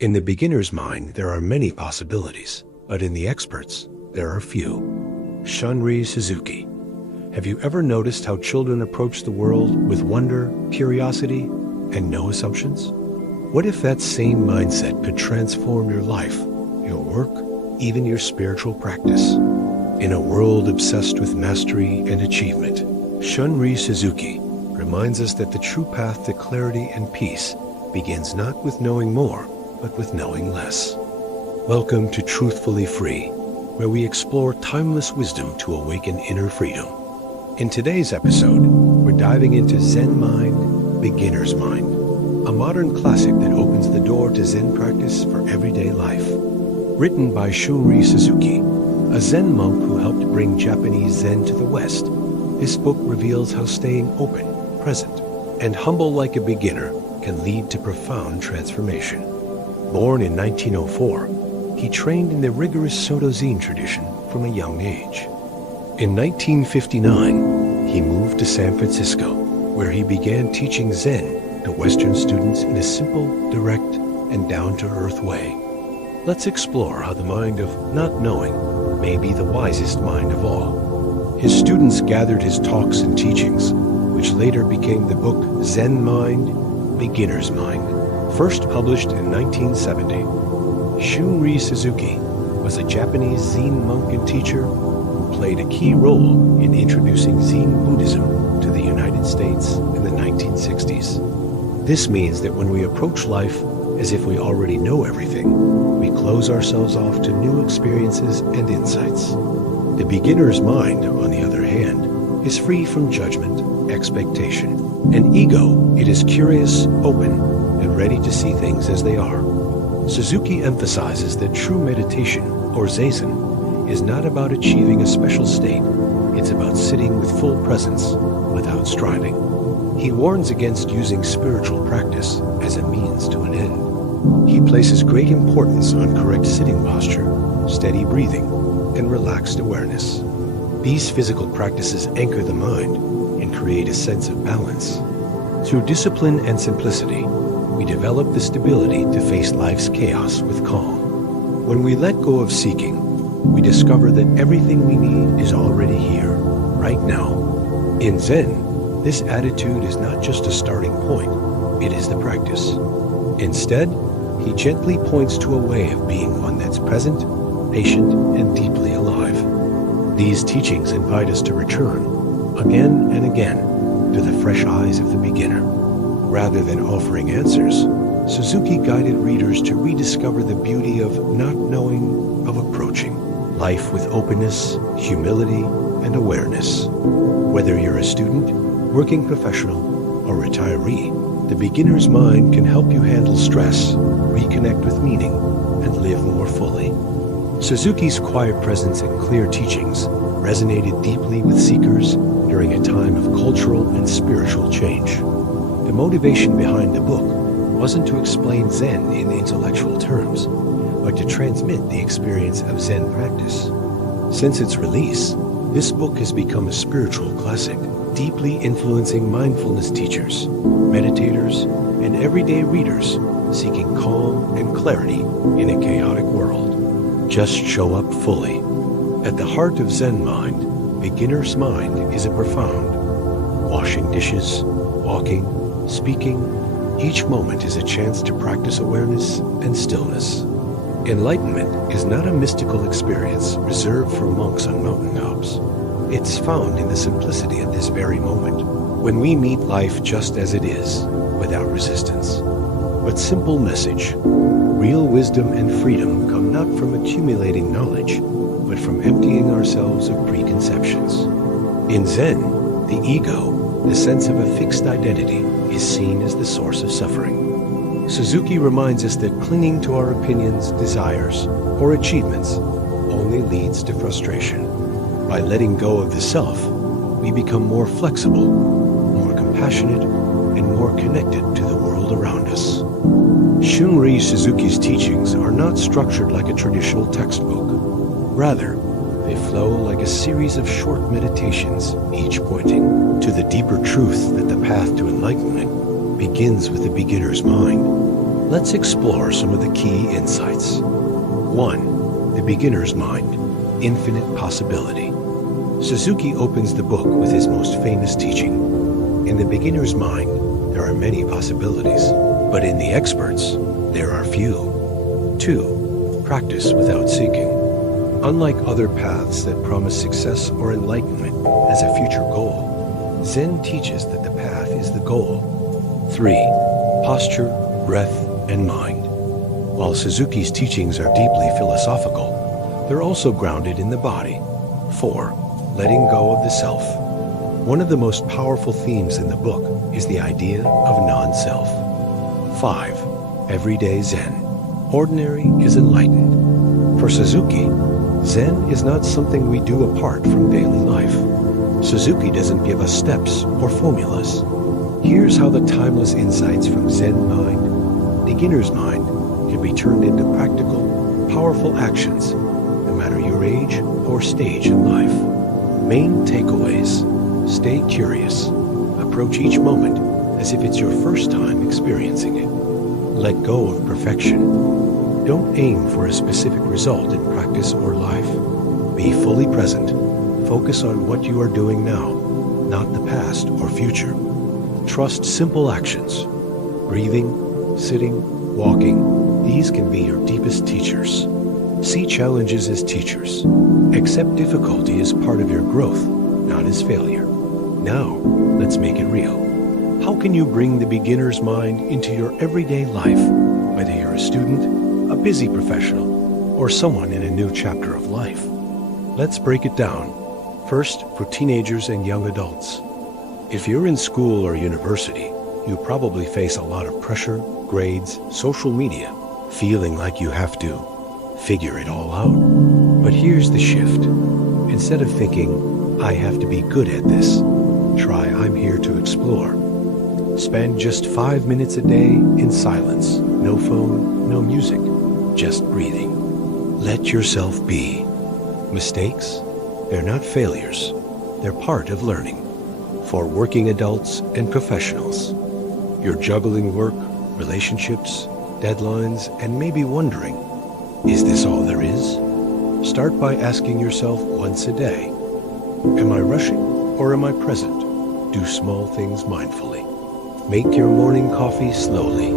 In the beginner's mind, there are many possibilities, but in the experts, there are few. Shunryu Suzuki. Have you ever noticed how children approach the world with wonder, curiosity, and no assumptions? What if that same mindset could transform your life, your work, even your spiritual practice? In a world obsessed with mastery and achievement, Shunryu Suzuki reminds us that the true path to clarity and peace begins not with knowing more, but with knowing less. Welcome to Truthfully Free, where we explore timeless wisdom to awaken inner freedom. In today's episode, we're diving into Zen Mind, Beginner's Mind, a modern classic that opens the door to Zen practice for everyday life. Written by Shunryu Suzuki, a Zen monk who helped bring Japanese Zen to the West, this book reveals how staying open, present, and humble like a beginner can lead to profound transformation. Born in 1904, he trained in the rigorous Soto Zen tradition from a young age. In 1959, he moved to San Francisco, where he began teaching Zen to Western students in a simple, direct, and down-to-earth way. Let's explore how the mind of not knowing may be the wisest mind of all. His students gathered his talks and teachings, which later became the book Zen Mind, Beginner's Mind, first published in 1970. Shunryu Suzuki was a Japanese Zen monk and teacher who played a key role in introducing Zen Buddhism to the United States in the 1960s. This means that when we approach life as if we already know everything, we close ourselves off to new experiences and insights. The beginner's mind, on the other hand, is free from judgment, expectation, and ego. It is curious, open, and ready to see things as they are. Suzuki emphasizes that true meditation, or Zazen, is not about achieving a special state. It's about sitting with full presence without striving. He warns against using spiritual practice as a means to an end. He places great importance on correct sitting posture, steady breathing, and relaxed awareness. These physical practices anchor the mind and create a sense of balance. Through discipline and simplicity, we develop the stability to face life's chaos with calm. When we let go of seeking, we discover that everything we need is already here, right now. In Zen, this attitude is not just a starting point, it is the practice. Instead, he gently points to a way of being one that's present, patient, and deeply alive. These teachings invite us to return, again and again, to the fresh eyes of the beginner. Rather than offering answers, Suzuki guided readers to rediscover the beauty of not knowing, of approaching life with openness, humility, and awareness. Whether you're a student, working professional, or retiree, the beginner's mind can help you handle stress, reconnect with meaning, and live more fully. Suzuki's quiet presence and clear teachings resonated deeply with seekers during a time of cultural and spiritual change. The motivation behind the book wasn't to explain Zen in intellectual terms, but to transmit the experience of Zen practice. Since its release, this book has become a spiritual classic, deeply influencing mindfulness teachers, meditators, and everyday readers seeking calm and clarity in a chaotic world. Just show up fully. At the heart of Zen Mind, Beginner's Mind is a profound. Washing dishes, walking, speaking, each moment is a chance to practice awareness and stillness. Enlightenment is not a mystical experience reserved for monks on mountaintops. It's found in the simplicity of this very moment, when we meet life just as it is, without resistance. But simple message: real wisdom and freedom come not from accumulating knowledge, but from emptying ourselves of preconceptions. In Zen, the ego, the sense of a fixed identity, is seen as the source of suffering. Suzuki reminds us that clinging to our opinions, desires, or achievements only leads to frustration. By letting go of the self, we become more flexible, more compassionate, and more connected to the world around us. Shunryu Suzuki's teachings are not structured like a traditional textbook. Rather, they flow like a series of short meditations, each pointing to the deeper truth that the path to enlightenment begins with the beginner's mind. Let's explore some of the key insights. 1. The beginner's mind, infinite possibility. Suzuki opens the book with his most famous teaching. In the beginner's mind, there are many possibilities, but in the experts, there are few. 2. Practice without seeking. Unlike other paths that promise success or enlightenment as a future goal, Zen teaches that the path is the goal. 3. Posture, breath, and mind. While Suzuki's teachings are deeply philosophical, they're also grounded in the body. 4. Letting go of the self. One of the most powerful themes in the book is the idea of non-self. 5. Everyday Zen. Ordinary is enlightened. For Suzuki, Zen is not something we do apart from daily life. Suzuki doesn't give us steps or formulas. Here's how the timeless insights from Zen Mind, beginner's mind, can be turned into practical, powerful actions, no matter your age or stage in life. Main takeaways. Stay curious. Approach each moment as if it's your first time experiencing it. Let go of perfection. Don't aim for a specific result in practice or life. Be fully present. Focus on what you are doing now, not the past or future. Trust simple actions. Breathing, sitting, walking, these can be your deepest teachers. See challenges as teachers. Accept difficulty as part of your growth, not as failure. Now, let's make it real. How can you bring the beginner's mind into your everyday life, whether you're a student, a busy professional, or someone in a new chapter of life? Let's break it down. First, for teenagers and young adults. If you're in school or university, you probably face a lot of pressure, grades, social media, feeling like you have to figure it all out. But here's the shift. Instead of thinking, I have to be good at this, try I'm here to explore. Spend just 5 minutes a day in silence. No phone, no music, just breathing. Let yourself be. Mistakes? They're not failures. They're part of learning. For working adults and professionals, you're juggling work, relationships, deadlines, and maybe wondering, is this all there is? Start by asking yourself once a day, am I rushing or am I present? Do small things mindfully. Make your morning coffee slowly.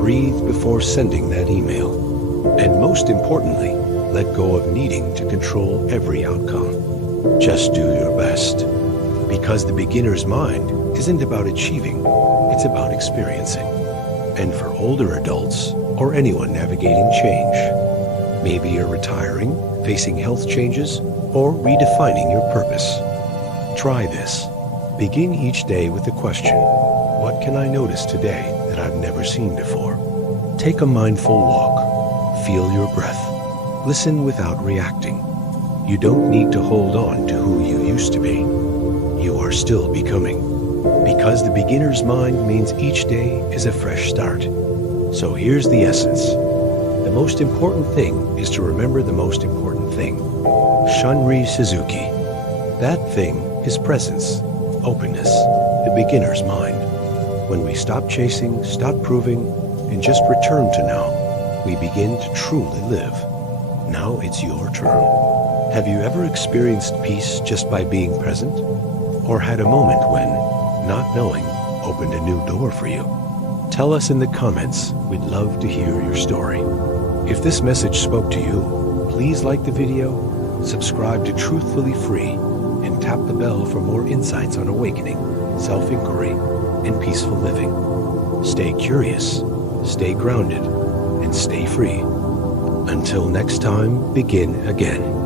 Breathe before sending that email. And most importantly, let go of needing to control every outcome. Just do your best. Because the beginner's mind isn't about achieving, it's about experiencing. And for older adults, or anyone navigating change, maybe you're retiring, facing health changes, or redefining your purpose. Try this. Begin each day with the question, what can I notice today that I've never seen before? Take a mindful walk. Feel your breath. Listen without reacting. You don't need to hold on to who you used to be. You are still becoming. Because the beginner's mind means each day is a fresh start. So here's the essence. The most important thing is to remember the most important thing. Shunryu Suzuki. That thing is presence, openness, the beginner's mind. When we stop chasing, stop proving, and just return to now, we begin to truly live. Now it's your turn. Have you ever experienced peace just by being present? Or had a moment when, not knowing, opened a new door for you? Tell us in the comments. We'd love to hear your story. If this message spoke to you, please like the video, subscribe to Truthfully Free, and tap the bell for more insights on awakening, self-inquiry, and peaceful living. Stay curious, stay grounded, and stay free. Until next time, begin again.